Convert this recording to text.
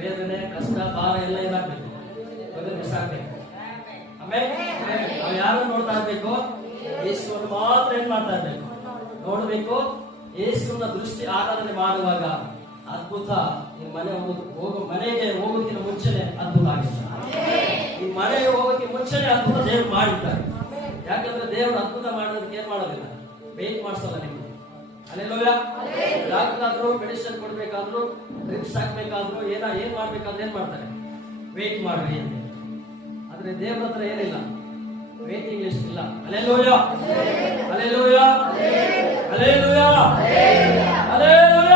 ವೇದನೆ, ಕಷ್ಟ, ಭಾರ ಎಲ್ಲ ಇದಾಗಬೇಕು, ಮಿಸ್ ಆಗ್ಬೇಕು. ಆಮೇಲೆ ನಾವು ಯಾರನ್ನು ನೋಡ್ತಾ ಇರ್ಬೇಕು? ಯೇಸುವನ್ನು ಮಾತ್ರ ಏನ್ ಮಾಡ್ತಾ ಇರ್ಬೇಕು? ನೋಡ್ಬೇಕು. ಯೇಸುವಿನ ದೃಷ್ಟಿ ಆರಾಧನೆ ಮಾಡುವಾಗ ಅದ್ಭುತ. ಈ ಮನೆಗೆ ಹೋಗೋಕ್ಕಿಂತ ಮುಂಚೆನೆ ಅದ್ಭುತ ಆಗಿದೆ. ಈ ಮನೆಗೆ ಹೋಗೋಕೆ ಮುಂಚೆನೆ ಅದ್ಭುತ ದೇವರು ಮಾಡಿದ್ದಾರೆ. ಯಾಕಂದ್ರೆ ದೇವರು ಅದ್ಭುತ ಮಾಡೋದಕ್ಕೆ ಏನ್ ಮಾಡೋದಿಲ್ಲ, ವೇಟ್ ಮಾಡಿಸಲ್ಲ ನಿಮ್ಗೆ. ಅಲ್ಲೆಲ್ಲೋಯ ಯಾಕಾದ್ರೂ ಮೆಡಿಸಿನ್ ಕೊಡ್ಬೇಕಾದ್ರು, ಡ್ರಿಪ್ಸ್ ಹಾಕ್ಬೇಕಾದ್ರು, ಏನ್ ಮಾಡ್ಬೇಕಾದ್ರೆ ಏನ್ ಮಾಡ್ತಾರೆ? ವೇಟ್ ಮಾಡ್ರಿ ಅಂತ. ಆದ್ರೆ ದೇವ್ರ ಹತ್ರ ಏನಿಲ್ಲ, ವೇಟಿಂಗ್ ಲಿಸ್ಟ್ ಇಲ್ಲ. ಅಲ್ಲೆಲ್ಲೋಯ ಅಲ್ಲೆಲ್ಲೋಯ ಅಲ್ಲೆಲ್ಲೋಯ ಅಲ್ಲೆಲ್ಲೋಯ.